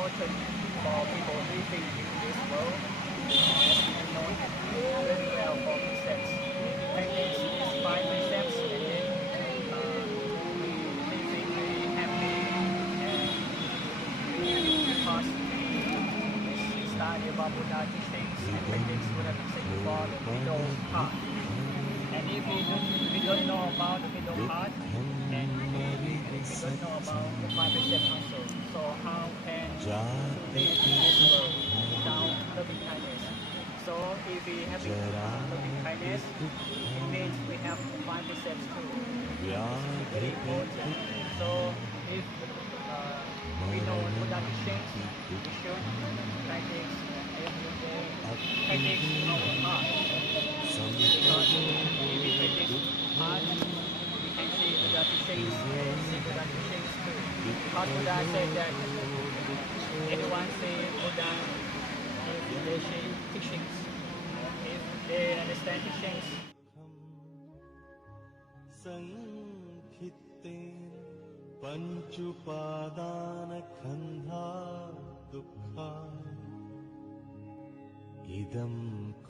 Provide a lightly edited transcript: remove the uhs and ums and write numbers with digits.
important for people living in this world. As you know very well for precepts. Kindness is five precepts, and then we living very happy and because we study about Buddha teachings and techniques Buddha teaching for the middle path. And if we don't know about the middle path, and we don't know about the five precepts also, so how can we live in this world without loving kindness? So if we have loving kindness, it means we have five precepts too. It's very important. So if we know Buddha teachings, we should practice every day, practice our heart. Because if we practice heart, we can see Buddha teachings and see Buddha teachings too. Because Buddha said that anyone say Buddha if they say teachings, if they understand teachings. संखित्तेन पञ्चुपादानखन्धा दुःखा इदं